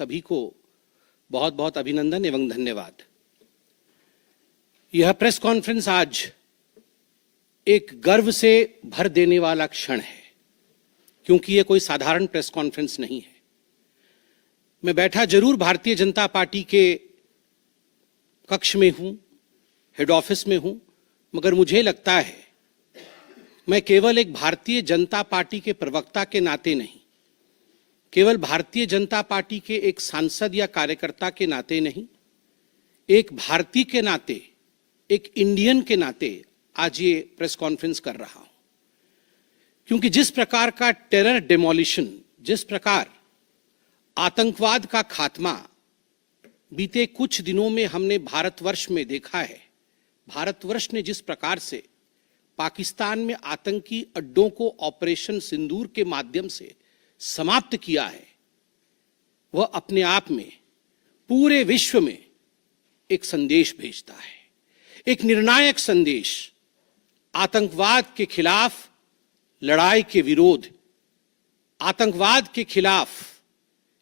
सभी को बहुत बहुत अभिनंदन एवं धन्यवाद। यह प्रेस कॉन्फ्रेंस आज एक गर्व से भर देने वाला क्षण है, क्योंकि यह कोई साधारण प्रेस कॉन्फ्रेंस नहीं है। मैं बैठा जरूर भारतीय जनता पार्टी के कक्ष में हूं, हेड ऑफिस में हूं, मगर मुझे लगता है मैं केवल एक भारतीय जनता पार्टी के प्रवक्ता के नाते नहीं, केवल भारतीय जनता पार्टी के एक सांसद या कार्यकर्ता के नाते नहीं, एक भारतीय के नाते, एक इंडियन के नाते आज ये प्रेस कॉन्फ्रेंस कर रहा हूं। क्योंकि जिस प्रकार का टेरर डेमोलिशन, जिस प्रकार आतंकवाद का खात्मा बीते कुछ दिनों में हमने भारतवर्ष में देखा है, भारतवर्ष ने जिस प्रकार से पाकिस्तान में आतंकी अड्डों को ऑपरेशन सिंदूर के माध्यम से समाप्त किया है, वह अपने आप में पूरे विश्व में एक संदेश भेजता है, एक निर्णायक संदेश। आतंकवाद के खिलाफ लड़ाई के विरोध, आतंकवाद के खिलाफ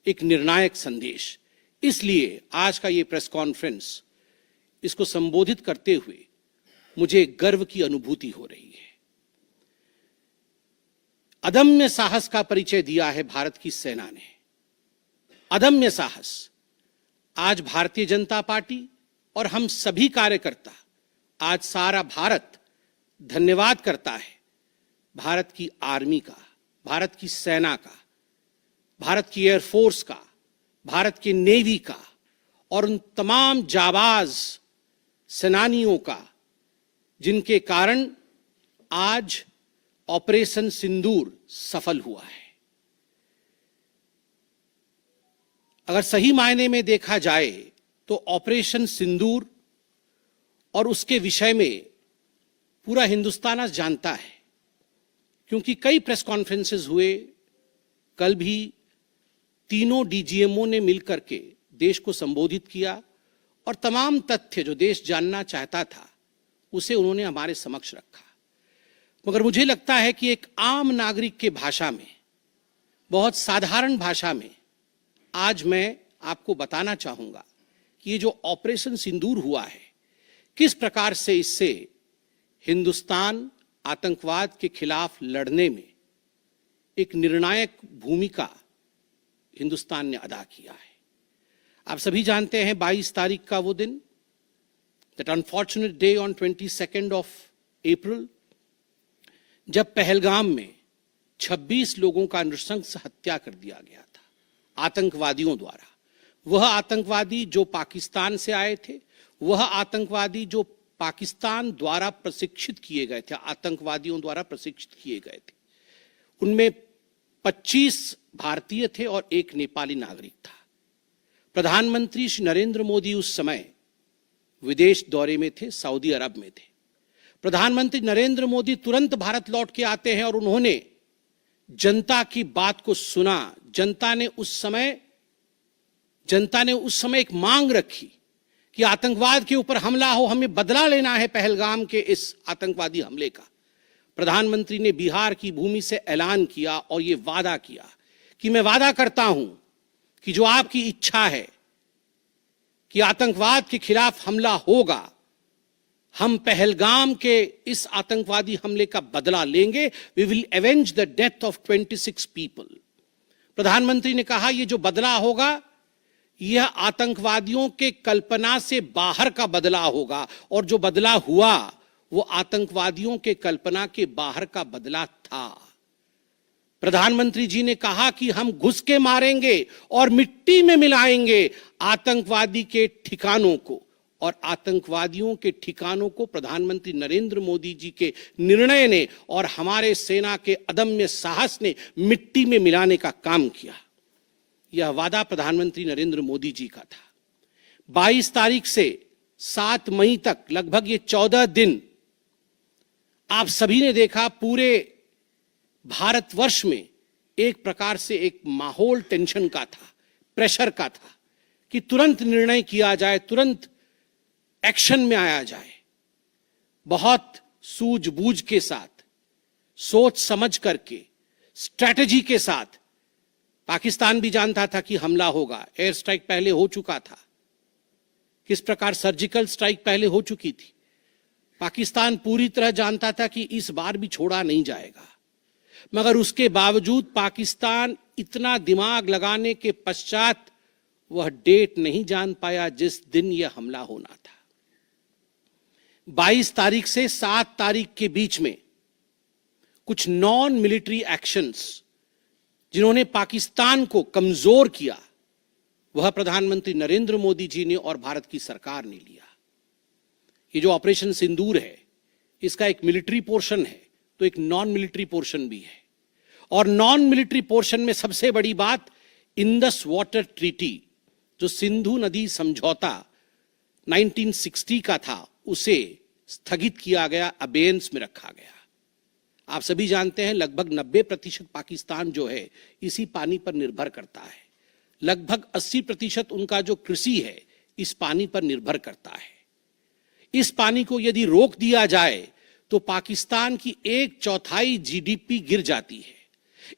एक निर्णायक संदेश। इसलिए आज का ये प्रेस कॉन्फ्रेंस, इसको संबोधित करते हुए मुझे गर्व की अनुभूति हो रही है। अदम्य साहस का परिचय दिया है भारत की सेना ने, अदम्य साहस। आज भारतीय जनता पार्टी और हम सभी कार्यकर्ता, आज सारा भारत धन्यवाद करता है भारत की आर्मी का, भारत की सेना का, भारत की एयरफोर्स का, भारत की नेवी का और उन तमाम जाबाज सेनानियों का जिनके कारण आज ऑपरेशन सिंदूर सफल हुआ है। अगर सही मायने में देखा जाए तो ऑपरेशन सिंदूर और उसके विषय में पूरा हिंदुस्तान आज जानता है, क्योंकि कई प्रेस कॉन्फ्रेंसेस हुए। कल भी तीनों डीजीएमओ ने मिलकर के देश को संबोधित किया और तमाम तथ्य जो देश जानना चाहता था उसे उन्होंने हमारे समक्ष रखा। मगर मुझे लगता है कि एक आम नागरिक के भाषा में, बहुत साधारण भाषा में आज मैं आपको बताना चाहूंगा कि ये जो ऑपरेशन सिंदूर हुआ है, किस प्रकार से इससे हिंदुस्तान आतंकवाद के खिलाफ लड़ने में एक निर्णायक भूमिका हिंदुस्तान ने अदा किया है। आप सभी जानते हैं 22 तारीख का वो दिन, that unfortunate day on 22nd of April, जब पहलगाम में 26 लोगों का नृशंस हत्या कर दिया गया था आतंकवादियों द्वारा। वह आतंकवादी जो पाकिस्तान से आए थे, वह आतंकवादी जो पाकिस्तान द्वारा प्रशिक्षित किए गए थे, आतंकवादियों द्वारा प्रशिक्षित किए गए थे। उनमें 25 भारतीय थे और एक नेपाली नागरिक था। प्रधानमंत्री श्री नरेंद्र मोदी उस समय विदेश दौरे में थे, सऊदी अरब में थे। प्रधानमंत्री नरेंद्र मोदी तुरंत भारत लौट के आते हैं और उन्होंने जनता की बात को सुना। जनता ने उस समय एक मांग रखी कि आतंकवाद के ऊपर हमला हो, हमें बदला लेना है पहलगाम के इस आतंकवादी हमले का। प्रधानमंत्री ने बिहार की भूमि से ऐलान किया और यह वादा किया कि मैं वादा करता हूं कि जो आपकी इच्छा है कि आतंकवाद के खिलाफ हमला होगा, हम पहलगाम के इस आतंकवादी हमले का बदला लेंगे। We will avenge the death of 26 people. प्रधानमंत्री ने कहा यह जो बदला होगा, यह आतंकवादियों के कल्पना से बाहर का बदला होगा, और जो बदला हुआ वो आतंकवादियों के कल्पना के बाहर का बदला था। प्रधानमंत्री जी ने कहा कि हम घुस के मारेंगे और मिट्टी में मिलाएंगे आतंकवादी के ठिकानों को, और आतंकवादियों के ठिकानों को प्रधानमंत्री नरेंद्र मोदी जी के निर्णय ने और हमारे सेना के अदम्य साहस ने मिट्टी में मिलाने का काम किया। यह वादा प्रधानमंत्री नरेंद्र मोदी जी का था। 22 तारीख से 7 मई तक लगभग ये 14 दिन आप सभी ने देखा, पूरे भारतवर्ष में एक प्रकार से एक माहौल टेंशन का था, प्रेशर का था कि तुरंत निर्णय किया जाए, तुरंत एक्शन में आया जाए। बहुत सूझबूझ के साथ, सोच समझ करके, स्ट्रैटेजी के साथ पाकिस्तान भी जानता था कि हमला होगा, एयर स्ट्राइक पहले हो चुका था, किस प्रकार सर्जिकल स्ट्राइक पहले हो चुकी थी। पाकिस्तान पूरी तरह जानता था कि इस बार भी छोड़ा नहीं जाएगा, मगर उसके बावजूद पाकिस्तान इतना दिमाग लगाने के पश्चात वह डेट नहीं जान पाया जिस दिन यह हमला होना था। 22 तारीख से 7 तारीख के बीच में कुछ नॉन मिलिट्री एक्शंस जिन्होंने पाकिस्तान को कमजोर किया, वह प्रधानमंत्री नरेंद्र मोदी जी ने और भारत की सरकार ने लिया। ये जो ऑपरेशन सिंदूर है, इसका एक मिलिट्री पोर्शन है तो एक नॉन मिलिट्री पोर्शन भी है। और नॉन मिलिट्री पोर्शन में सबसे बड़ी बात, इंडस वाटर ट्रीटी, जो सिंधु नदी समझौता 1960 का था, उसे स्थगित किया गया, अबेयंस में रखा गया। आप सभी जानते हैं लगभग 90% पाकिस्तान जो है इसी पानी पर निर्भर करता है। लगभग 80% उनका जो कृषि है इस पानी पर निर्भर करता है। इस पानी को यदि रोक दिया जाए तो पाकिस्तान की 1/4 जीडीपी गिर जाती है।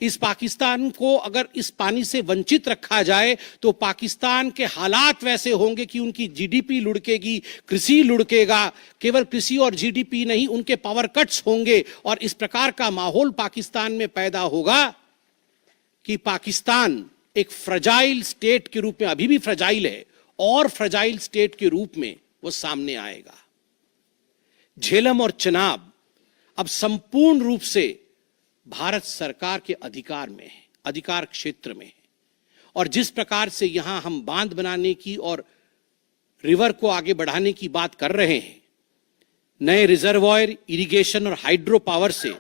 इस पाकिस्तान को अगर इस पानी से वंचित रखा जाए तो पाकिस्तान के हालात वैसे होंगे कि उनकी जीडीपी लुढ़केगी, कृषि लुढ़केगा। केवल कृषि और जीडीपी नहीं, उनके पावर कट्स होंगे और इस प्रकार का माहौल पाकिस्तान में पैदा होगा कि पाकिस्तान एक फ्रजाइल स्टेट के रूप में, अभी भी फ्रजाइल है, और फ्रजाइल स्टेट के रूप में वो सामने आएगा। झेलम और चनाब अब संपूर्ण रूप से भारत सरकार के अधिकार में है, अधिकार क्षेत्र में है। और जिस प्रकार से यहां हम बांध बनाने की और रिवर को आगे बढ़ाने की बात कर रहे हैं, नए रिजर्वॉयर, इरिगेशन और हाइड्रो पावर से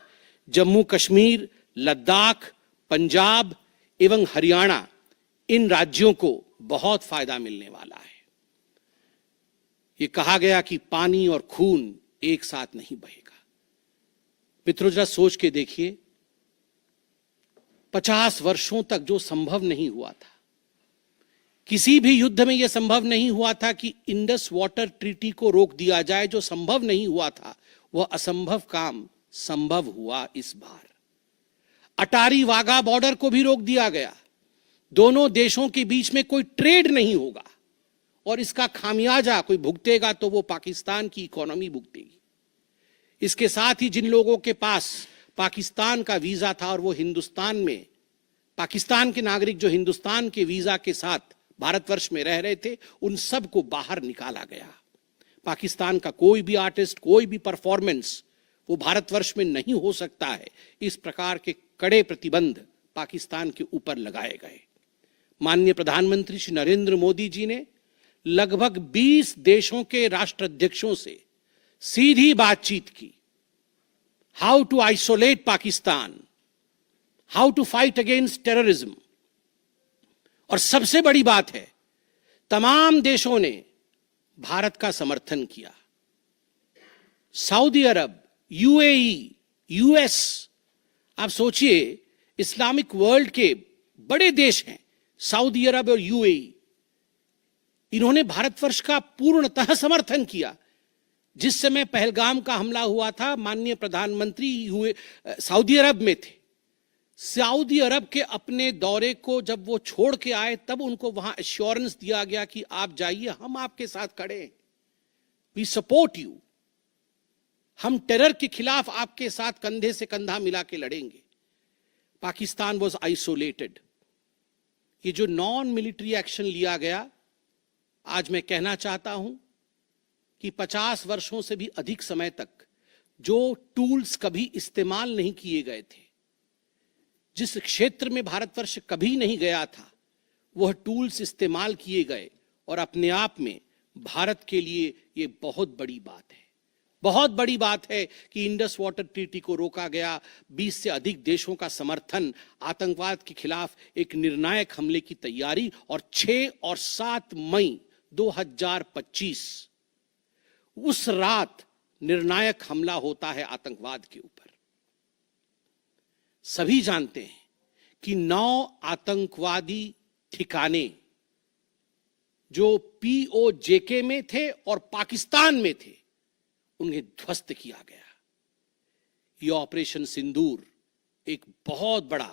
जम्मू कश्मीर, लद्दाख, पंजाब एवं हरियाणा, इन राज्यों को बहुत फायदा मिलने वाला है। ये कहा गया कि पानी और खून एक साथ नहीं बहेगा। मित्रों, जरा सोच के देखिए, 50 वर्षों तक जो संभव नहीं हुआ था, किसी भी युद्ध में यह संभव नहीं हुआ था कि इंडस वाटर ट्रीटी को रोक दिया जाए। जो संभव नहीं हुआ था वह असंभव काम संभव हुआ इस बार। अटारी वाघा बॉर्डर को भी रोक दिया गया। दोनों देशों के बीच में कोई ट्रेड नहीं होगा और इसका खामियाजा कोई भुगतेगा तो वो पाकिस्तान की इकोनॉमी भुगतेगी। इसके साथ ही जिन लोगों के पास पाकिस्तान का वीजा था और वो हिंदुस्तान में, पाकिस्तान के नागरिक जो हिंदुस्तान के वीजा के साथ भारतवर्ष में रह रहे थे, उन सब को बाहर निकाला गया। पाकिस्तान का कोई भी आर्टिस्ट, कोई भी परफॉर्मेंस वो भारतवर्ष में नहीं हो सकता है। इस प्रकार के कड़े प्रतिबंध पाकिस्तान के ऊपर लगाए गए। माननीय प्रधानमंत्री श्री नरेंद्र मोदी जी ने लगभग 20 देशों के राष्ट्राध्यक्षों से सीधी बातचीत की। How to isolate Pakistan, how to fight against terrorism. और सबसे बड़ी बात है, तमाम देशों ने भारत का समर्थन किया। सऊदी अरब, यूएई, यूएस, आप सोचिए, इस्लामिक वर्ल्ड के बड़े देश हैं सऊदी अरब और यूएई, इन्होंने भारतवर्ष का पूर्णतः समर्थन किया। जिस समय पहलगाम का हमला हुआ था, माननीय प्रधानमंत्री सऊदी अरब में थे। सऊदी अरब के अपने दौरे को जब वो छोड़ के आए, तब उनको वहां एश्योरेंस दिया गया कि आप जाइए, हम आपके साथ खड़े हैं, वी सपोर्ट यू, हम टेरर के खिलाफ आपके साथ कंधे से कंधा मिला के लड़ेंगे। Pakistan was isolated. ये जो नॉन मिलिट्री एक्शन लिया गया, आज मैं कहना चाहता हूं कि 50 वर्षों से भी अधिक समय तक जो टूल्स कभी इस्तेमाल नहीं किए गए थे, जिस क्षेत्र में भारतवर्ष कभी नहीं गया था, वह टूल्स इस्तेमाल किए गए। और अपने आप में भारत के लिए यह बहुत बड़ी बात है। बहुत बड़ी बात है कि इंडस वाटर ट्रीटी को रोका गया। 20 से अधिक देशों का समर्थन, आतंकवाद के खिलाफ एक निर्णायक हमले की तैयारी। और 6 और 7 मई 2025 उस रात निर्णायक हमला होता है आतंकवाद के ऊपर। सभी जानते हैं कि 9 आतंकवादी ठिकाने जो पीओजेके में थे और पाकिस्तान में थे, उन्हें ध्वस्त किया गया। यह ऑपरेशन सिंदूर एक बहुत बड़ा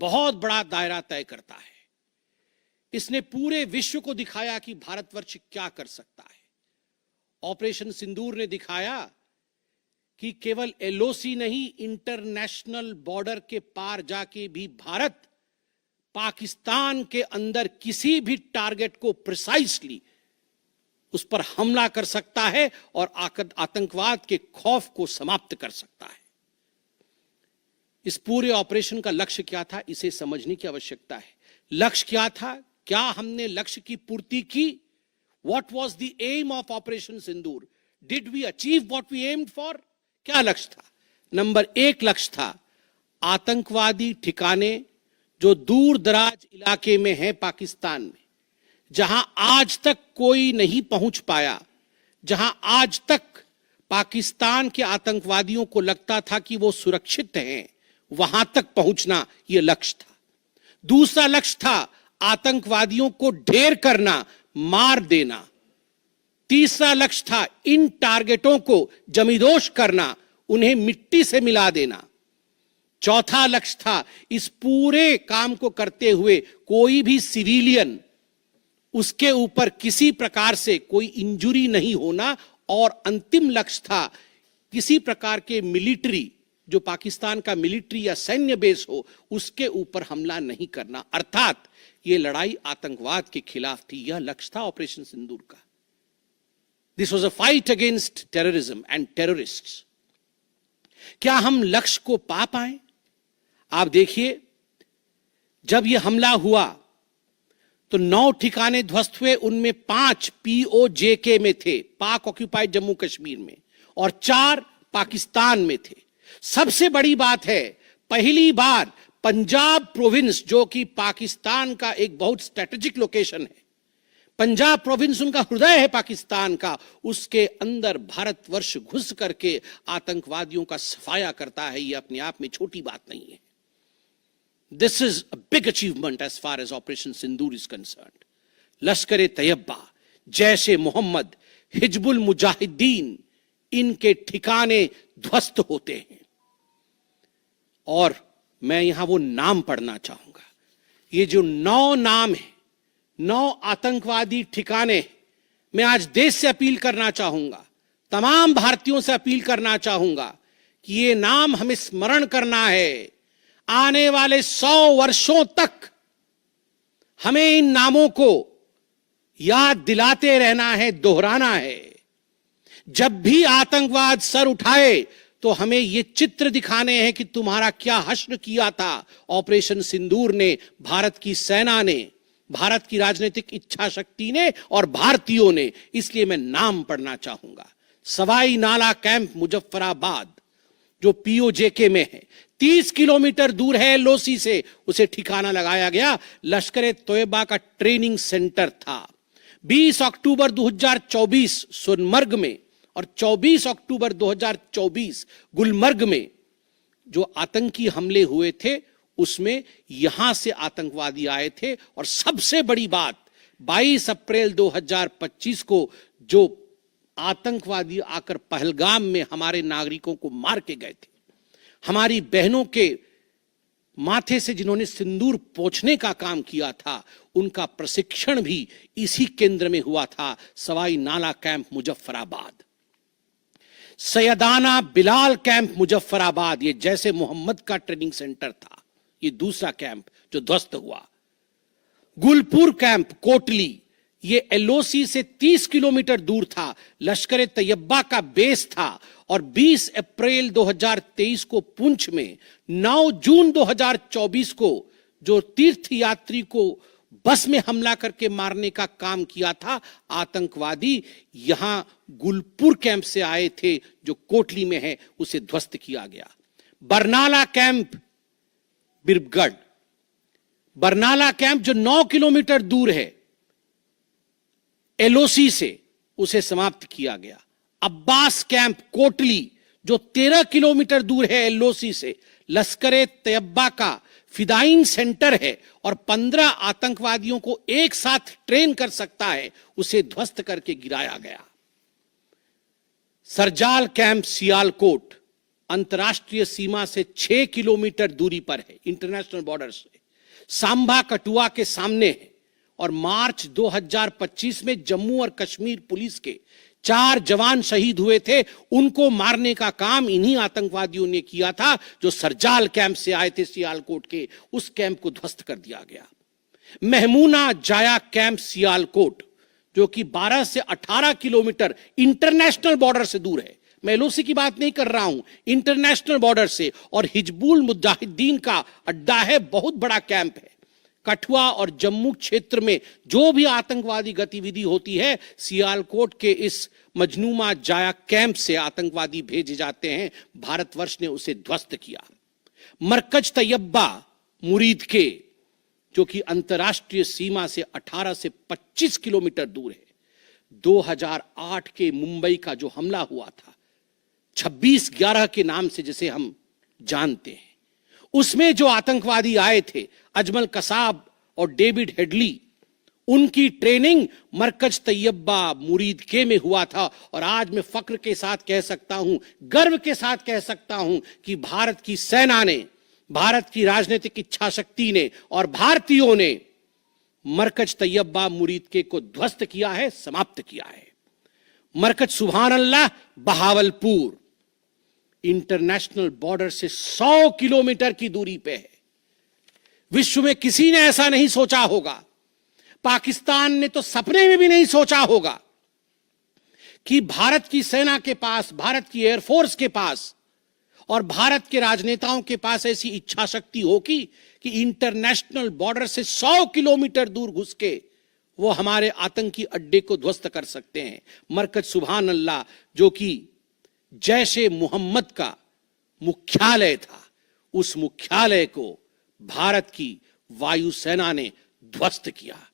बहुत बड़ा दायरा तय करता है। इसने पूरे विश्व को दिखाया कि भारतवर्ष क्या कर सकता है। ऑपरेशन सिंदूर ने दिखाया कि केवल एलओसी नहीं, इंटरनेशनल बॉर्डर के पार जाके भी भारत पाकिस्तान के अंदर किसी भी टारगेट को प्रिसाइसली उस पर हमला कर सकता है और आतंकवाद के खौफ को समाप्त कर सकता है। इस पूरे ऑपरेशन का लक्ष्य क्या था, इसे समझने की आवश्यकता है। लक्ष्य क्या था? क्या हमने लक्ष्य की पूर्ति की? What was the aim of Operation Sindoor? Did we achieve what we aimed for? क्या लक्ष्य था? नंबर 1 लक्ष्य था आतंकवादी ठिकाने जो दूर दराज इलाके में है पाकिस्तान में, जहां आज तक कोई नहीं पहुंच पाया, जहां आज तक पाकिस्तान के आतंकवादियों को लगता था कि वो सुरक्षित हैं, वहां तक पहुंचना यह लक्ष्य था। दूसरा लक्ष्य था आतंकवादियों को ढेर करना, मार देना। तीसरा लक्ष्य था इन टारगेटों को जमींदोज करना, उन्हें मिट्टी से मिला देना। चौथा लक्ष्य था इस पूरे काम को करते हुए कोई भी सिविलियन, उसके ऊपर किसी प्रकार से कोई इंजुरी नहीं होना। और अंतिम लक्ष्य था किसी प्रकार के मिलिट्री, जो पाकिस्तान का मिलिट्री या सैन्य बेस हो, उसके ऊपर हमला नहीं करना। अर्थात यह लड़ाई आतंकवाद के खिलाफ थी। यह लक्ष्य था ऑपरेशन सिंदूर का। This was a fight against terrorism and terrorists. क्या हम लक्ष्य को पा पाए? आप देखिए, जब यह हमला हुआ तो 9 ठिकाने ध्वस्त हुए, उनमें 5 POJK में थे, पाक ऑक्यूपाइड जम्मू कश्मीर में, और 4 पाकिस्तान में थे। सबसे बड़ी बात है, पहली बार पंजाब प्रोविंस, जो कि पाकिस्तान का एक बहुत स्ट्रेटेजिक लोकेशन है, पंजाब प्रोविंस उनका हृदय है पाकिस्तान का, उसके अंदर भारतवर्ष घुस करके आतंकवादियों का सफाया करता है। यह अपने आप में छोटी बात नहीं है। This is a big achievement as far as Operation Sindoor is concerned. Lashkar-e-Taiba, Jaish-e-Mohammed, Hizbul Mujahideen, इनके ठिकाने ध्वस्त होते हैं। और मैं यहां वो नाम पढ़ना चाहूंगा। ये जो 9 नाम है, 9 आतंकवादी ठिकाने, मैं आज देश से अपील करना चाहूंगा, तमाम भारतीयों से अपील करना चाहूंगा कि ये नाम हमें स्मरण करना है। आने वाले 100 वर्षों तक हमें इन नामों को याद दिलाते रहना है, दोहराना है। जब भी आतंकवाद सर उठाए तो हमें ये चित्र दिखाने हैं कि तुम्हारा क्या हश्र किया था ऑपरेशन सिंदूर ने, भारत की सेना ने, भारत की राजनीतिक इच्छा शक्ति ने और भारतीयों ने। इसलिए मैं नाम पढ़ना चाहूंगा। सवाई नाला कैंप मुजफ्फराबाद, जो POJK में है, 30 किलोमीटर दूर है LOC से, उसे ठिकाना लगाया गया। लश्कर-ए-तैयबा का ट्रेनिंग सेंटर था। 20 अक्टूबर 2024 सोनमर्ग में और 24 अक्टूबर 2024 गुलमर्ग में जो आतंकी हमले हुए थे, उसमें यहां से आतंकवादी आए थे। और सबसे बड़ी बात, 22 अप्रैल 2025 को जो आतंकवादी आकर पहलगाम में हमारे नागरिकों को मार के गए थे, हमारी बहनों के माथे से जिन्होंने सिंदूर पोंछने का काम किया था, उनका प्रशिक्षण भी इसी केंद्र में हुआ था, सवाई नाला कैंप मुजफ्फराबाद। सैयदाना बिलाल कैंप मुजफ्फराबाद, ये जैसे मोहम्मद का ट्रेनिंग सेंटर था, ये दूसरा कैंप जो ध्वस्त हुआ। गुलपुर कैंप कोटली, ये LOC से 30 किलोमीटर दूर था, लश्कर-ए-तैयबा का बेस था। और 20 अप्रैल 2023 को पुंछ में, 9 जून 2024 को जो तीर्थ यात्री को बस में हमला करके मारने का काम किया था आतंकवादी, यहां गुलपुर कैंप से आए थे जो कोटली में है, उसे ध्वस्त किया गया। बरनाला कैंप बिरगढ़, बरनाला कैंप जो 9 किलोमीटर दूर है LOC से, उसे समाप्त किया गया। अब्बास कैंप कोटली जो 13 किलोमीटर दूर है LOC से, लश्कर-ए-तैयबा का फिदाइन सेंटर है और 15 आतंकवादियों को एक साथ ट्रेन कर सकता है, उसे ध्वस्त करके गिराया गया। सरजाल कैंप सियालकोट, अंतर्राष्ट्रीय सीमा से 6 किलोमीटर दूरी पर है, इंटरनेशनल बॉर्डर से, सांबा कठुआ के सामने है। और मार्च 2025 में जम्मू और कश्मीर पुलिस के 4 जवान शहीद हुए थे। उनको मारने का काम इन्हीं आतंकवादियों ने किया था जो सरजाल कैंप से आए थे, सियालकोट के। उस कैंप को ध्वस्त कर दिया गया। महमूना जाया कैंप सियालकोट, जो कि 12 से 18 किलोमीटर इंटरनेशनल बॉर्डर से दूर है, मैं एलओसी की बात नहीं कर रहा हूं, इंटरनेशनल बॉर्डर से, और हिजबुल मुजाहिदीन का अड्डा है, बहुत बड़ा कैंप है। कठुआ और जम्मू क्षेत्र में जो भी आतंकवादी गतिविधि होती है, सियालकोट के इस मजनूमा जाया कैंप से आतंकवादी भेजे जाते हैं। भारतवर्ष ने उसे ध्वस्त किया। मरकज तैयबा मुरीद के, जो कि अंतर्राष्ट्रीय सीमा से 18 से 25 किलोमीटर दूर है, 2008 के मुंबई का जो हमला हुआ था, 26/11 के नाम से जिसे हम जानते हैं, उसमें जो आतंकवादी आए थे, अजमल कसाब और डेविड हेडली, उनकी ट्रेनिंग मरकज तैयबा मुरीद के में हुआ था। और आज मैं फक्र के साथ कह सकता हूं, गर्व के साथ कह सकता हूं कि भारत की सेना ने, भारत की राजनीतिक इच्छा शक्ति ने और भारतीयों ने मरकज तैयबा मुरीद के को ध्वस्त किया है, समाप्त किया है। मरकज सुभान अल्लाह बहावलपुर इंटरनेशनल बॉर्डर से 100 किलोमीटर की दूरी पे है। विश्व में किसी ने ऐसा नहीं सोचा होगा, पाकिस्तान ने तो सपने में भी नहीं सोचा होगा कि भारत की सेना के पास, भारत की एयरफोर्स के पास और भारत के राजनेताओं के पास ऐसी इच्छा शक्ति होगी कि इंटरनेशनल बॉर्डर से 100 किलोमीटर दूर घुस के वो हमारे आतंकी अड्डे को ध्वस्त कर सकते हैं। मरकज सुभान अल्लाह, जो कि जैशे मोहम्मद का मुख्यालय था, उस मुख्यालय को भारत की वायुसेना ने ध्वस्त किया।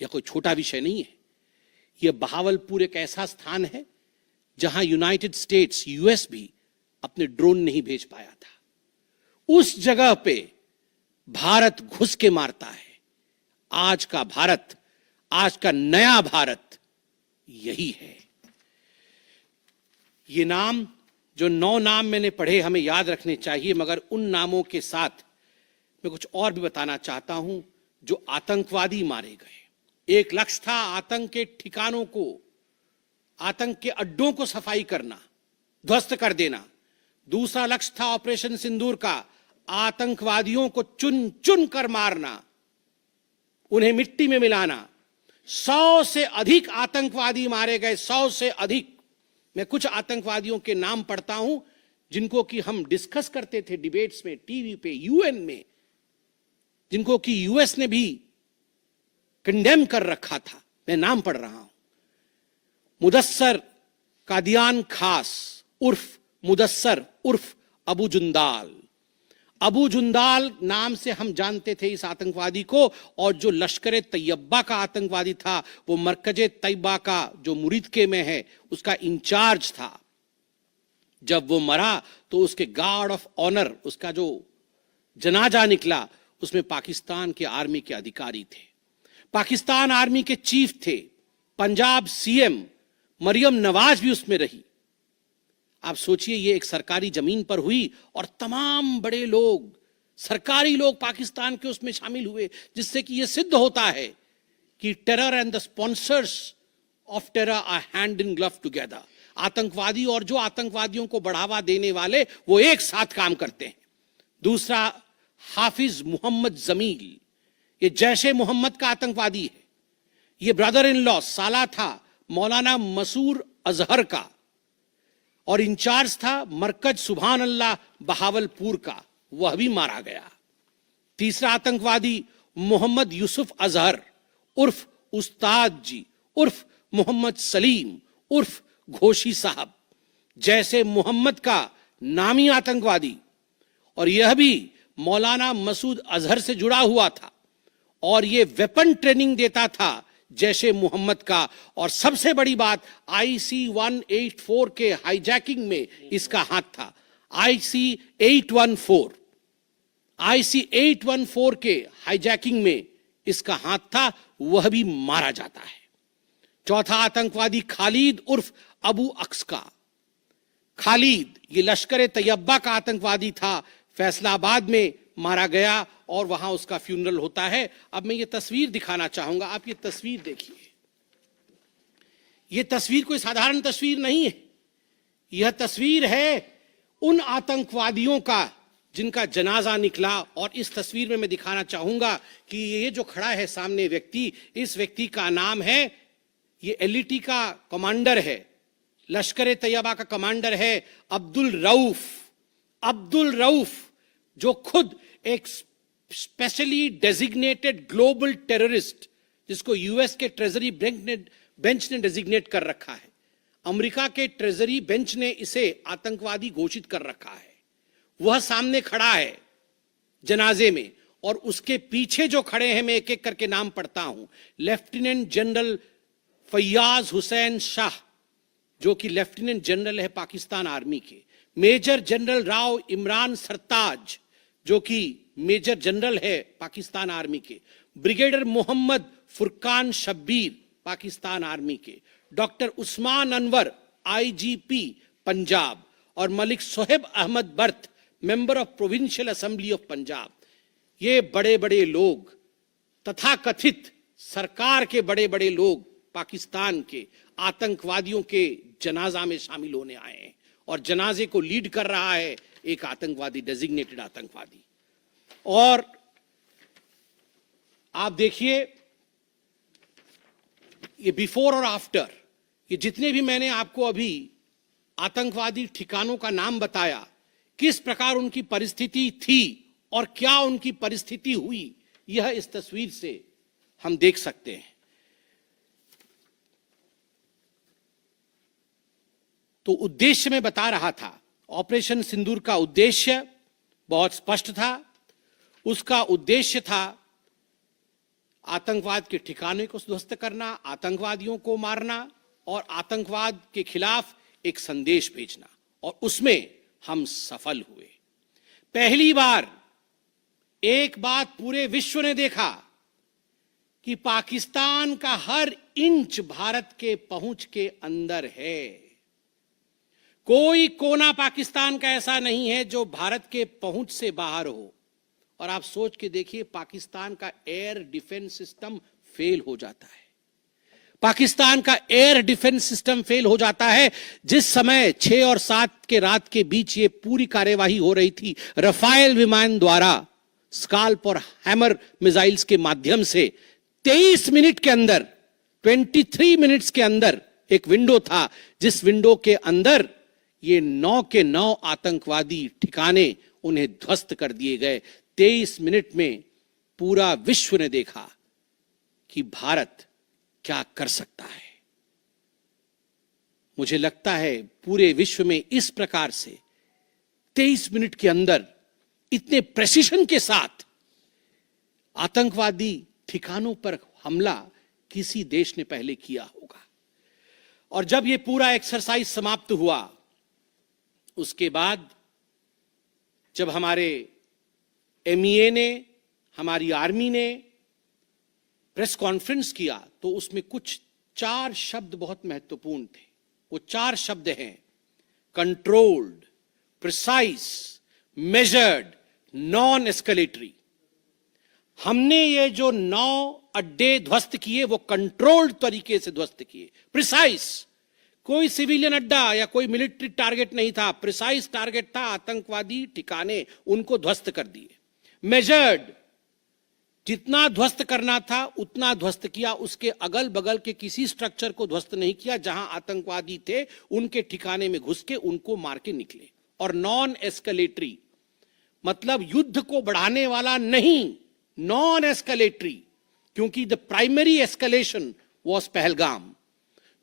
यह कोई छोटा विषय नहीं है। यह बहावलपुर एक ऐसा स्थान है जहां यूनाइटेड स्टेट्स, यूएस भी अपने ड्रोन नहीं भेज पाया था। उस जगह पे भारत घुस के मारता है। आज का भारत, आज का नया भारत यही है। ये नाम, जो 9 नाम मैंने पढ़े, हमें याद रखने चाहिए, मगर उन नामों के साथ मैं कुछ और भी बताना चाहता हूं। जो आतंकवादी मारे गए, एक लक्ष्य था आतंक के ठिकानों को, आतंक के अड्डों को सफाई करना, ध्वस्त कर देना। दूसरा लक्ष्य था ऑपरेशन सिंदूर का, आतंकवादियों को चुन चुन कर मारना, उन्हें मिट्टी में मिलाना। 100 से अधिक आतंकवादी मारे गए, 100 से अधिक। मैं कुछ आतंकवादियों के नाम पढ़ता हूं जिनको कि हम डिस्कस करते थे डिबेट्स में, टीवी पे, यूएन में, जिनको कि यूएस ने भी कंडेम कर रखा था। मैं नाम पढ़ रहा हूं। मुदस्सर कादियान खास उर्फ मुदस्सर उर्फ अबू जुंदाल। अबू जुंदाल नाम से हम जानते थे इस आतंकवादी को। और जो लश्कर तैयबा का आतंकवादी था, वो मरकज तैयबा का जो मुरीद के में है, उसका इंचार्ज था। जब वो मरा तो उसके गार्ड ऑफ ऑनर, उसका जो जनाजा निकला, उसमें पाकिस्तान के आर्मी के अधिकारी थे, पाकिस्तान आर्मी के चीफ थे, पंजाब सीएम मरियम नवाज भी उसमें रही। आप सोचिए, ये एक सरकारी जमीन पर हुई और तमाम बड़े लोग, सरकारी लोग पाकिस्तान के उसमें शामिल हुए, जिससे कि यह सिद्ध होता है कि terror and the sponsors of terror are hand in glove together. आतंकवादी और जो आतंकवादियों को बढ़ावा देने वाले, वो एक साथ काम करते हैं। दूसरा, हाफिज मोहम्मद जमील, ये जैशे मोहम्मद का आतंकवादी है। ये ब्रदर इन लॉ, साला था मौलाना मसूर अजहर का, और इंचार्ज था मरकज सुभान अल्लाह बहावलपुर का, वह भी मारा गया। तीसरा आतंकवादी मोहम्मद यूसुफ अजहर उर्फ उस्ताद जी उर्फ मोहम्मद सलीम उर्फ घोशी साहब, जैसे मोहम्मद का नामी आतंकवादी, और यह भी मौलाना मसूद अजहर से जुड़ा हुआ था और यह वेपन ट्रेनिंग देता था जैशे मोहम्मद का। और सबसे बड़ी बात, IC-184 के हाईजैकिंग में इसका हाथ था। IC-814 के हाईजैकिंग में इसका हाथ था, वह भी मारा जाता है। चौथा आतंकवादी खालिद उर्फ अबू अक्स का। खालिद, ये लश्कर तैयबा का आतंकवादी था, फैसलाबाद में मारा गया और वहां उसका फ्यूनरल होता है। अब मैं ये तस्वीर दिखाना चाहूंगा, आप ये तस्वीर देखिए। ये तस्वीर कोई साधारण तस्वीर नहीं है, यह तस्वीर है उन आतंकवादियों का जिनका जनाजा निकला। और इस तस्वीर में मैं दिखाना चाहूंगा कि ये जो खड़ा है सामने व्यक्ति, इस व्यक्ति का नाम है, ये एलईटी का कमांडर है, लश्कर तैयबा का कमांडर है अब्दुल रऊफ। अब्दुल रऊफ जो खुद एक स्पेशली डेजिग्नेटेड ग्लोबल टेररिस्ट, जिसको यूएस के ट्रेजरी बेंच ने डेजिग्नेट कर रखा है, अमेरिका के ट्रेजरी बेंच ने इसे आतंकवादी घोषित कर रखा है, वह सामने खड़ा है जनाजे में। और उसके पीछे जो खड़े हैं, मैं एक एक करके नाम पढ़ता हूं। लेफ्टिनेंट जनरल फैयाज हुसैन शाह, जो कि लेफ्टिनेंट जनरल है पाकिस्तान आर्मी के। मेजर जनरल राव इमरान सरताज, जो कि मेजर जनरल है पाकिस्तान आर्मी के। ब्रिगेडियर मोहम्मद फुरकान शब्बीर, पाकिस्तान आर्मी के। Doctor Usman Anwar, IGP Punjab. और Malik Sohaib Ahmed Barth, member of provincial assembly of Punjab. ये बड़े बड़े लोग, तथाकथित सरकार के बड़े बड़े लोग, पाकिस्तान के आतंकवादियों के जनाजा में शामिल होने आए हैं। और जनाजे को लीड कर रहा है एक आतंकवादी, डेजिग्नेटेड आतंकवादी। और आप देखिए ये बिफोर और आफ्टर, ये जितने भी मैंने आपको अभी आतंकवादी ठिकानों का नाम बताया, किस प्रकार उनकी परिस्थिति थी और क्या उनकी परिस्थिति हुई, यह इस तस्वीर से हम देख सकते हैं। तो उद्देश्य मैं बता रहा था, ऑपरेशन सिंदूर का उद्देश्य बहुत स्पष्ट था। उसका उद्देश्य था आतंकवाद के ठिकाने को ध्वस्त करना, आतंकवादियों को मारना और आतंकवाद के खिलाफ एक संदेश भेजना। और उसमें हम सफल हुए। पहली बार एक बात पूरे विश्व ने देखा कि पाकिस्तान का हर इंच भारत के पहुंच के अंदर है। कोई कोना पाकिस्तान का ऐसा नहीं है जो भारत के पहुंच से बाहर हो। और आप सोच के देखिए, पाकिस्तान का एयर डिफेंस सिस्टम फेल हो जाता है। पाकिस्तान का एयर डिफेंस सिस्टम फेल हो जाता है। जिस समय 6 और 7 के रात के बीच ये पूरी कार्यवाही हो रही थी, रफाल विमान द्वारा स्काल्प और हैमर मिसाइल्स के माध्यम से 23 मिनट के अंदर, 23 मिनट्स के अंदर एक विंडो था, जिस विंडो के अंदर ये 9 के 9 आतंकवादी ठिकाने उन्हें ध्वस्त कर दिए गए। 23 मिनट में पूरा विश्व ने देखा कि भारत क्या कर सकता है। मुझे लगता है पूरे विश्व में इस प्रकार से 23 मिनट के अंदर इतने प्रेसिशन के साथ आतंकवादी ठिकानों पर हमला किसी देश ने पहले किया होगा। और जब यह पूरा एक्सरसाइज समाप्त हुआ, उसके बाद जब हमारे एमईए ने, हमारी आर्मी ने प्रेस कॉन्फ्रेंस किया, तो उसमें कुछ 4 शब्द बहुत महत्वपूर्ण थे। वो 4 शब्द हैं controlled, precise, measured, non escalatory. हमने ये जो 9 अड्डे ध्वस्त किए वो कंट्रोल्ड तरीके से ध्वस्त किए। प्रिसाइज, कोई सिविलियन अड्डा या कोई मिलिट्री टारगेट नहीं था, प्रिसाइज टारगेट था, आतंकवादी ठिकाने, उनको ध्वस्त कर दिए। मेजर्ड, जितना ध्वस्त करना था उतना ध्वस्त किया, उसके अगल बगल के किसी स्ट्रक्चर को ध्वस्त नहीं किया। जहां आतंकवादी थे उनके ठिकाने में घुस के उनको मार के निकले। और नॉन एस्केलेटरी मतलब युद्ध को बढ़ाने वाला नहीं, नॉन एस्केलेटरी, क्योंकि the primary escalation was Pahalgam.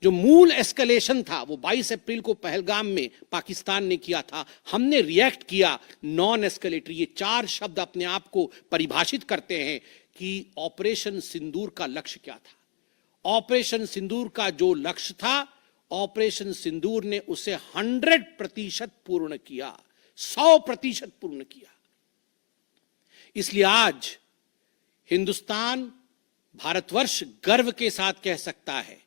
जो मूल एस्केलेशन था वो 22 अप्रैल को पहलगाम में पाकिस्तान ने किया था। हमने रिएक्ट किया नॉन एस्केलेटरी। ये 4 शब्द अपने आप को परिभाषित करते हैं कि ऑपरेशन सिंदूर का लक्ष्य क्या था। ऑपरेशन सिंदूर का जो लक्ष्य था, ऑपरेशन सिंदूर ने उसे 100% पूर्ण किया, 100% पूर्ण किया। इसलिए आज हिंदुस्तान, भारतवर्ष गर्व के साथ कह सकता है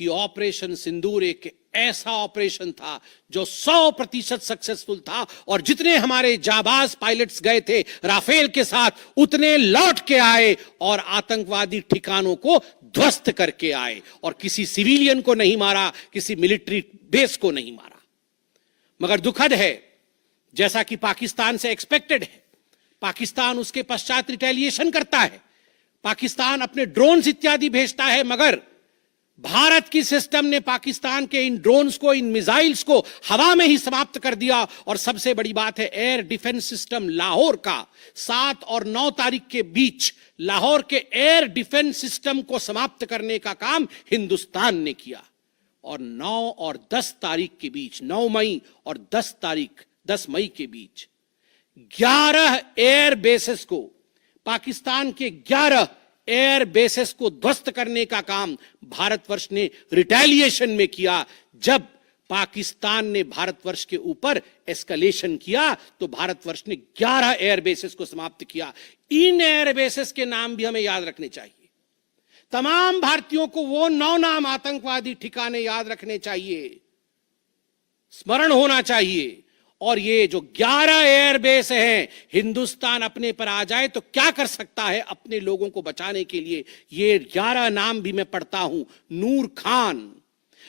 कि ऑपरेशन सिंदूर एक ऐसा ऑपरेशन था जो 100% सक्सेसफुल था, और जितने हमारे जाबाज पायलट्स गए थे राफेल के साथ, उतने लौट के आए और आतंकवादी ठिकानों को ध्वस्त करके आए, और किसी सिविलियन को नहीं मारा, किसी मिलिट्री बेस को नहीं मारा। मगर दुखद है, जैसा कि पाकिस्तान से एक्सपेक्टेड है, पाकिस्तान उसके पश्चात रिटेलिएशन करता है, पाकिस्तान अपने ड्रोन्स इत्यादि भेजता है, मगर भारत की सिस्टम ने पाकिस्तान के इन ड्रोन्स को, इन मिसाइल्स को हवा में ही समाप्त कर दिया। और सबसे बड़ी बात है, एयर डिफेंस सिस्टम लाहौर का 7 और 9 तारीख के बीच लाहौर के एयर डिफेंस सिस्टम को समाप्त करने का काम हिंदुस्तान ने किया। और 9 और 10 तारीख के बीच, 9 मई और 10 मई के बीच 11 एयर बेसेस को, पाकिस्तान के 11 एयर बेसेस को ध्वस्त करने का काम भारतवर्ष ने रिटेलिएशन में किया। जब पाकिस्तान ने भारतवर्ष के ऊपर एस्केलेशन किया तो भारतवर्ष ने 11 एयर बेसेस को समाप्त किया। इन एयर बेसेस के नाम भी हमें याद रखने चाहिए। तमाम भारतीयों को वो 9 नाम आतंकवादी ठिकाने याद रखने चाहिए, स्मरण होना चाहिए। और ये जो 11 एयरबेस हैं, हिंदुस्तान अपने पर आ जाए तो क्या कर सकता है अपने लोगों को बचाने के लिए। ये 11 नाम भी मैं पढ़ता हूं। नूर खान,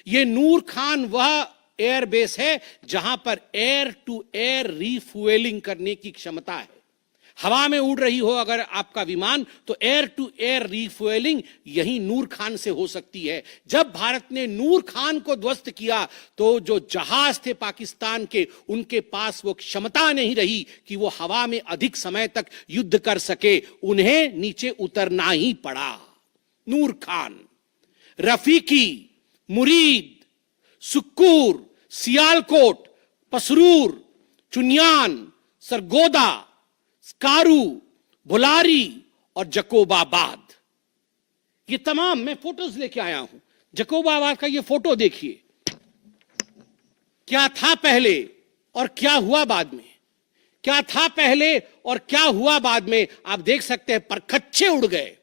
ये नूर खान वह एयरबेस है जहां पर एयर टू एयर रीफ्यूएलिंग करने की क्षमता है। हवा में उड़ रही हो अगर आपका विमान, तो एयर टू एयर रीफ्यूएलिंग यही नूर खान से हो सकती है। जब भारत ने नूर खान को ध्वस्त किया तो जो जहाज थे पाकिस्तान के, उनके पास वो क्षमता नहीं रही कि वो हवा में अधिक समय तक युद्ध कर सके, उन्हें नीचे उतरना ही पड़ा। नूर खान, रफीकी, मुरीद, सुक्कूर, सियालकोट, पसरूर, चुनियान, सरगोदा, स्कारू, भुलारी और जकोबाबाद, ये तमाम मैं फोटोज लेके आया हूं। जकोबाबाद का ये फोटो देखिए, क्या था पहले और क्या हुआ बाद में, क्या था पहले और क्या हुआ बाद में। आप देख सकते हैं परखच्चे उड़ गए।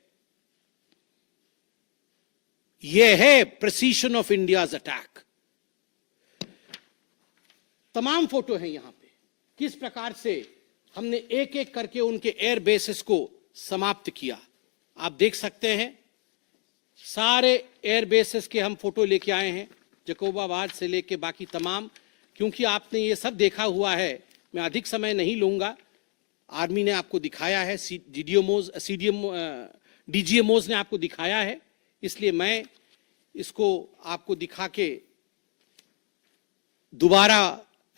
यह है प्रिसीशन ऑफ इंडियाज अटैक। तमाम फोटो हैं यहां पे, किस प्रकार से हमने एक एक करके उनके एयर बेसेस को समाप्त किया। आप देख सकते हैं सारे एयर बेसेस के हम फोटो लेके आए हैं, जकोबाबाद से लेके बाकी तमाम। क्योंकि आपने ये सब देखा हुआ है, मैं अधिक समय नहीं लूंगा। आर्मी ने आपको दिखाया है, डीजीएमओज ने आपको दिखाया है, इसलिए मैं इसको आपको दिखा के दोबारा,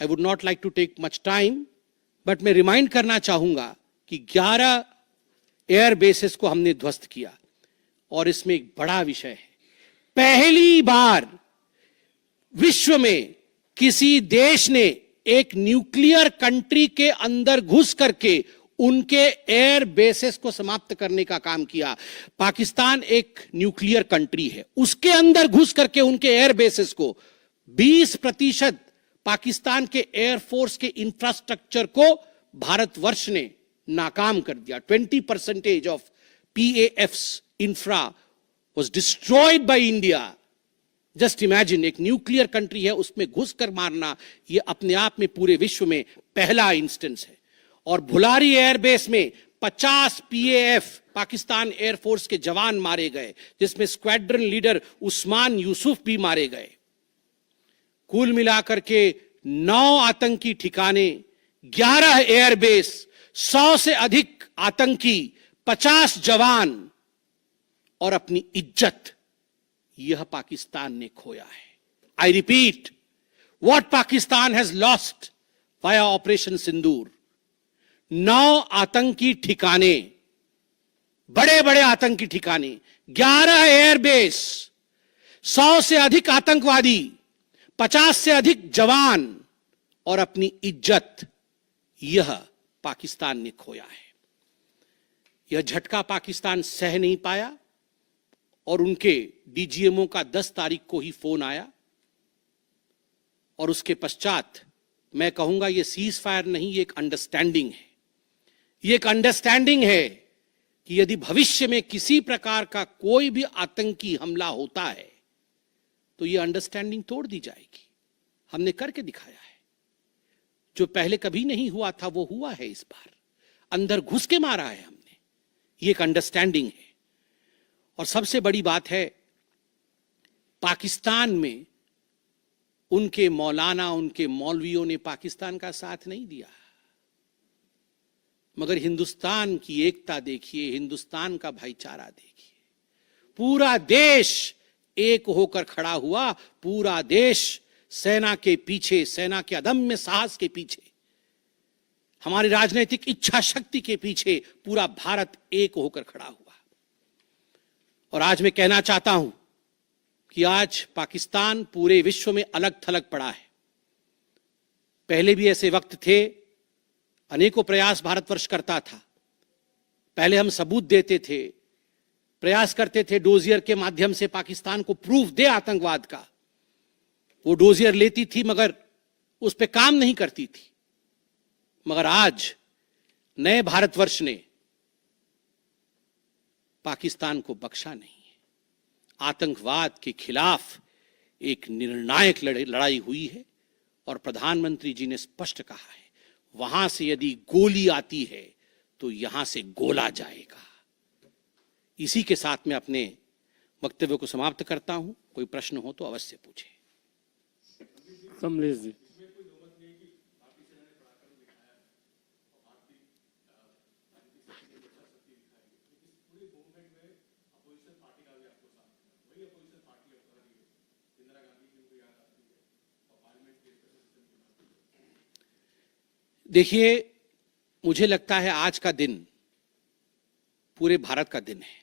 I would not like to take much time, but मैं रिमाइंड करना चाहूंगा कि 11 एयर बेसेस को हमने ध्वस्त किया। और इसमें एक बड़ा विषय है, पहली बार विश्व में किसी देश ने एक न्यूक्लियर कंट्री के अंदर घुस करके उनके एयर बेसेस को समाप्त करने का काम किया। पाकिस्तान एक न्यूक्लियर कंट्री है, उसके अंदर घुस करके उनके एयर बेसेस को 20% पाकिस्तान के एयरफोर्स के इंफ्रास्ट्रक्चर को भारतवर्ष ने नाकाम कर दिया। 20% of PAF's infra was destroyed by India. Just imagine, एक न्यूक्लियर कंट्री है, उसमें घुसकर मारना, यह अपने आप में पूरे विश्व में पहला इंस्टेंस है। और भुलारी एयरबेस में 50 PAF पाकिस्तान एयरफोर्स के जवान मारे गए, जिसमें स्क्वाड्रन लीडर उस्मान यूसुफ भी मारे गए। कुल मिलाकर के 9 आतंकी ठिकाने, 11 एयरबेस, 100 से अधिक आतंकी, 50 जवान और अपनी इज्जत, यह पाकिस्तान ने खोया है। I repeat, what Pakistan has lost via operation Sindoor. 9 आतंकी ठिकाने, बड़े बड़े आतंकी ठिकाने, 11 एयरबेस, 100 से अधिक आतंकवादी, 50 से अधिक जवान और अपनी इज्जत, यह पाकिस्तान ने खोया है। यह झटका पाकिस्तान सह नहीं पाया और उनके डीजीएमओ का 10 तारीख को ही फोन आया। और उसके पश्चात मैं कहूंगा यह सीज फायर नहीं, यह एक अंडरस्टैंडिंग है। यह एक अंडरस्टैंडिंग है कि यदि भविष्य में किसी प्रकार का कोई भी आतंकी हमला होता है तो ये अंडरस्टैंडिंग तोड़ दी जाएगी। हमने करके दिखाया है, जो पहले कभी नहीं हुआ था वो हुआ है इस बार, अंदर घुस के मारा है हमने, ये एक अंडरस्टैंडिंग है। और सबसे बड़ी बात है, पाकिस्तान में उनके मौलाना, उनके मौलवियों ने पाकिस्तान का साथ नहीं दिया, मगर हिंदुस्तान की एकता देखिए, हिंदुस्तान का भाईचारा देखिए, पूरा देश एक होकर खड़ा हुआ, पूरा देश सेना के पीछे, सेना के अदम्य साहस के पीछे, हमारी राजनीतिक इच्छा शक्ति के पीछे पूरा भारत एक होकर खड़ा हुआ। और आज मैं कहना चाहता हूं कि आज पाकिस्तान पूरे विश्व में अलग थलग पड़ा है। पहले भी ऐसे वक्त थे, अनेकों प्रयास भारतवर्ष करता था। पहले हम सबूत देते थे, प्रयास करते थे, डोजियर के माध्यम से पाकिस्तान को प्रूफ दे आतंकवाद का। वो डोजियर लेती थी मगर उस पर काम नहीं करती थी। मगर आज नए भारतवर्ष ने पाकिस्तान को बख्शा नहीं है। आतंकवाद के खिलाफ एक निर्णायक लड़ाई हुई है और प्रधानमंत्री जी ने स्पष्ट कहा है, वहां से यदि गोली आती है तो यहां से गोला जाएगा। इसी के साथ मैं अपने वक्तव्य को समाप्त करता हूं। कोई प्रश्न हो तो अवश्य पूछें। कमलेश जी। देखिए, मुझे लगता है आज का दिन पूरे भारत का दिन है।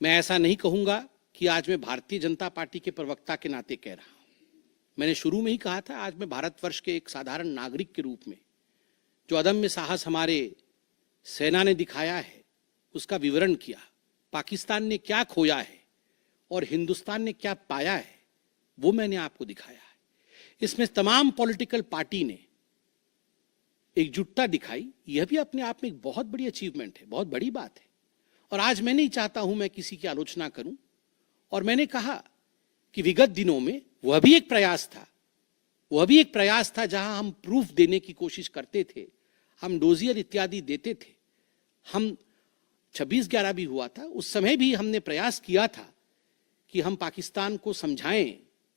मैं ऐसा नहीं कहूंगा कि आज मैं भारतीय जनता पार्टी के प्रवक्ता के नाते कह रहा हूं। मैंने शुरू में ही कहा था, आज मैं भारतवर्ष के एक साधारण नागरिक के रूप में जो अदम्य साहस हमारे सेना ने दिखाया है उसका विवरण किया। पाकिस्तान ने क्या खोया है और हिंदुस्तान ने क्या पाया है वो मैंने आपको दिखाया है। इसमें तमाम पॉलिटिकल पार्टी ने एकजुटता दिखाई, यह भी अपने आप में एक बहुत बड़ी अचीवमेंट है, बहुत बड़ी बात है। और आज मैं नहीं चाहता हूं मैं किसी की आलोचना करूं, और मैंने कहा कि विगत दिनों में वह भी एक प्रयास था जहां हम प्रूफ देने की कोशिश करते थे, हम डोजियर इत्यादि देते थे, हम 26/11 भी हुआ था, उस समय भी हमने प्रयास किया था कि हम पाकिस्तान को समझाएं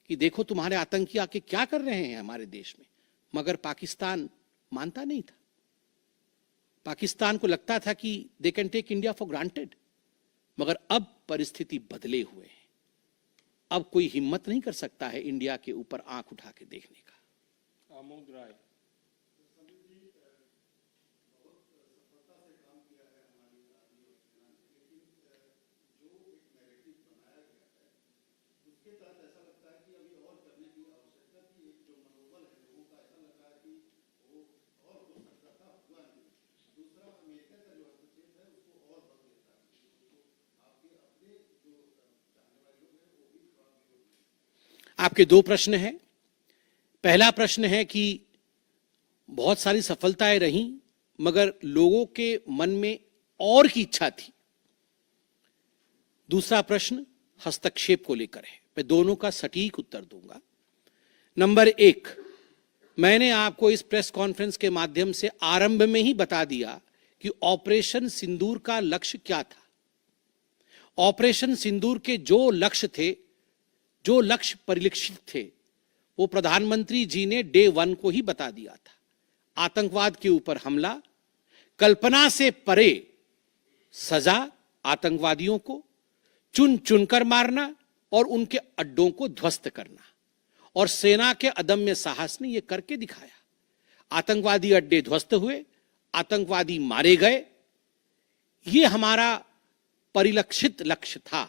कि देखो तुम्हारे आतंकी आके क्या कर रहे हैं हमारे देश में। मगर पाकिस्तान मानता नहीं था। पाकिस्तान को लगता था कि they can take India for granted. मगर अब परिस्थिति बदले हुए हैं। अब कोई हिम्मत नहीं कर सकता है इंडिया के ऊपर आंख उठा के देखने का। आमोद राय। आपके दो प्रश्न हैं। पहला प्रश्न है कि बहुत सारी सफलताएं रहीं मगर लोगों के मन में और की इच्छा थी। दूसरा प्रश्न हस्तक्षेप को लेकर है। मैं दोनों का सटीक उत्तर दूंगा। नंबर 1, मैंने आपको इस प्रेस कॉन्फ्रेंस के माध्यम से आरंभ में ही बता दिया कि ऑपरेशन सिंदूर का लक्ष्य क्या था। ऑपरेशन सिंदूर के जो लक्ष्य थे, जो लक्ष्य परिलक्षित थे, वो प्रधानमंत्री जी ने डे 1 को ही बता दिया था। आतंकवाद के ऊपर हमला, कल्पना से परे सजा आतंकवादियों को, चुन चुनकर मारना और उनके अड्डों को ध्वस्त करना। और सेना के अदम्य साहस ने यह करके दिखाया। आतंकवादी अड्डे ध्वस्त हुए, आतंकवादी मारे गए। यह हमारा परिलक्षित लक्ष्य था।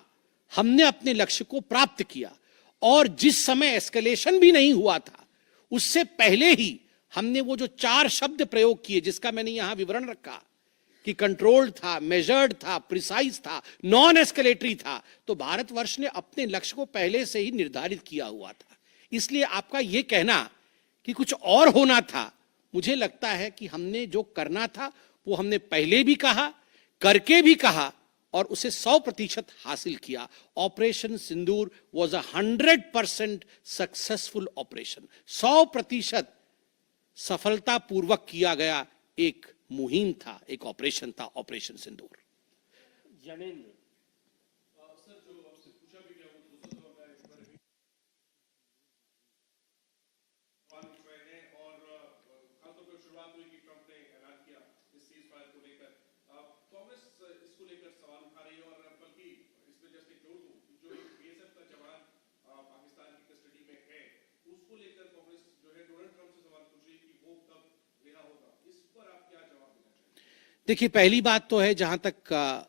हमने अपने लक्ष्य को प्राप्त किया। और जिस समय एस्केलेशन भी नहीं हुआ था, उससे पहले ही हमने वो जो 4 शब्द प्रयोग किए, जिसका मैंने यहां विवरण रखा कि कंट्रोल्ड था, मेजर्ड था, प्रिसाइज था, नॉन एस्केलेटरी था, तो भारतवर्ष ने अपने लक्ष्य को पहले से ही निर्धारित किया हुआ था। इसलिए आपका यह कहना कि कुछ और होना था, मुझे लगता है कि हमने जो करना था वो हमने पहले भी कहा, करके भी कहा और उसे 100% हासिल किया। Operation Sindoor was 100% successful operation. 100% सफलतापूर्वक किया गया एक मुहिम था, एक ऑपरेशन था ऑपरेशन सिंदूर। जनेंद्र देखिए, पहली बात तो है, जहां तक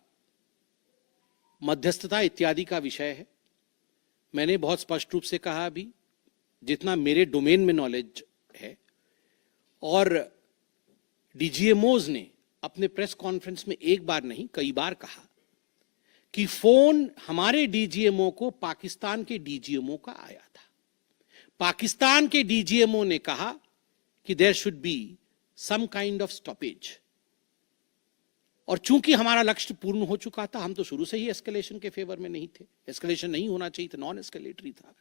मध्यस्थता इत्यादि का विषय है, मैंने बहुत स्पष्ट रूप से कहा अभी, जितना मेरे डोमेन में नॉलेज है, और डीजीएमओज ने अपने प्रेस कॉन्फ्रेंस में एक बार नहीं कई बार कहा कि फोन हमारे डीजीएमओ को पाकिस्तान के डीजीएमओ का आया था। पाकिस्तान के डीजीएमओ ने कहा कि there should be some kind of stoppage, और चूंकि हमारा लक्ष्य पूर्ण हो चुका था, हम तो शुरू से ही एस्केलेशन के फेवर में नहीं थे, एस्केलेशन नहीं होना चाहिए था, नॉन एस्केलेटरी था।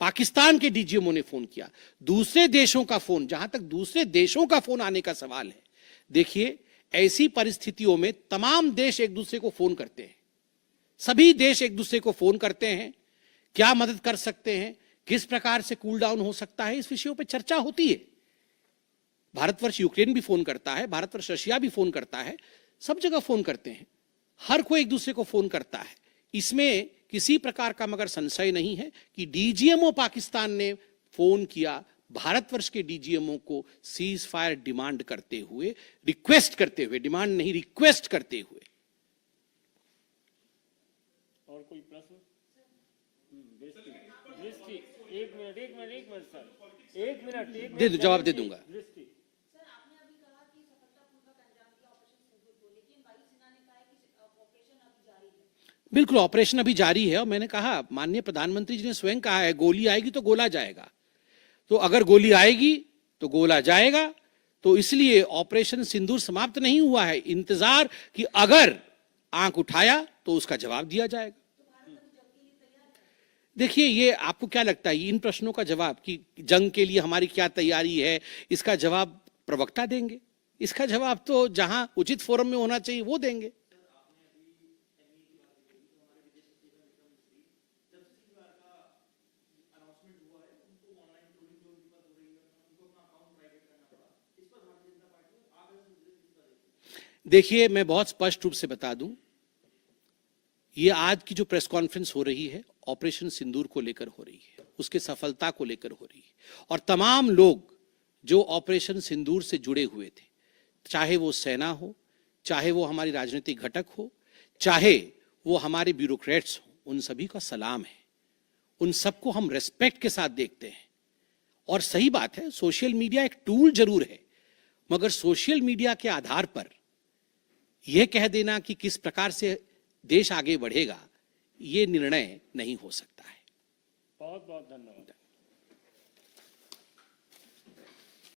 पाकिस्तान के डीजीएमओ ने फोन किया। दूसरे देशों का फोन, जहां तक दूसरे देशों का फोन आने का सवाल है, देखिए, ऐसी परिस्थितियों में तमाम देश एक दूसरे को फोन करते हैं, सभी देश एक दूसरे को फोन करते हैं, क्या मदद कर सकते हैं, किस प्रकार से कूल डाउन हो सकता है, इस विषयों पर चर्चा होती है। भारतवर्ष यूक्रेन भी फोन करता है, भारतवर्ष रशिया भी फोन करता है, सब जगह फोन करते हैं, हर कोई एक दूसरे को फोन करता है। इसमें किसी प्रकार का मगर संशय नहीं है कि डीजीएमओ पाकिस्तान ने फोन किया भारतवर्ष के डीजीएमओ को सीज फायर डिमांड करते हुए, रिक्वेस्ट करते हुए, डिमांड नहीं रिक्वेस्ट करते हुए। और कोई प्रश्न? एक मिनट दे दो, जवाब दे दूंगा। बिल्कुल, ऑपरेशन अभी जारी है, और मैंने कहा, माननीय प्रधानमंत्री जी ने स्वयं कहा है, गोली आएगी तो गोला जाएगा। तो अगर गोली आएगी तो गोला जाएगा, तो इसलिए ऑपरेशन सिंदूर समाप्त नहीं हुआ है। इंतजार कि अगर आंख उठाया तो उसका जवाब दिया जाएगा। देखिए, ये आपको क्या लगता है, इन प्रश्नों का जवाब कि जंग के लिए हमारी क्या तैयारी है, इसका जवाब प्रवक्ता देंगे। इसका जवाब तो जहां उचित फोरम में होना चाहिए वो देंगे। देखिए, मैं बहुत स्पष्ट रूप से बता दूं, ये आज की जो प्रेस कॉन्फ्रेंस हो रही है, ऑपरेशन सिंदूर को लेकर हो रही है, उसके सफलता को लेकर हो रही है, और तमाम लोग जो ऑपरेशन सिंदूर से जुड़े हुए थे, चाहे वो सेना हो, चाहे वो हमारी राजनीतिक घटक हो, चाहे वो हमारे ब्यूरोक्रेट्स हो, उन सभी का सलाम है। उन सबको हम रेस्पेक्ट के साथ देखते हैं। और सही बात है, सोशल मीडिया एक टूल जरूर है, मगर सोशल मीडिया के आधार पर यह कह देना कि किस प्रकार से देश आगे बढ़ेगा, ये निर्णय नहीं हो सकता है। बहुत बहुत धन्यवाद।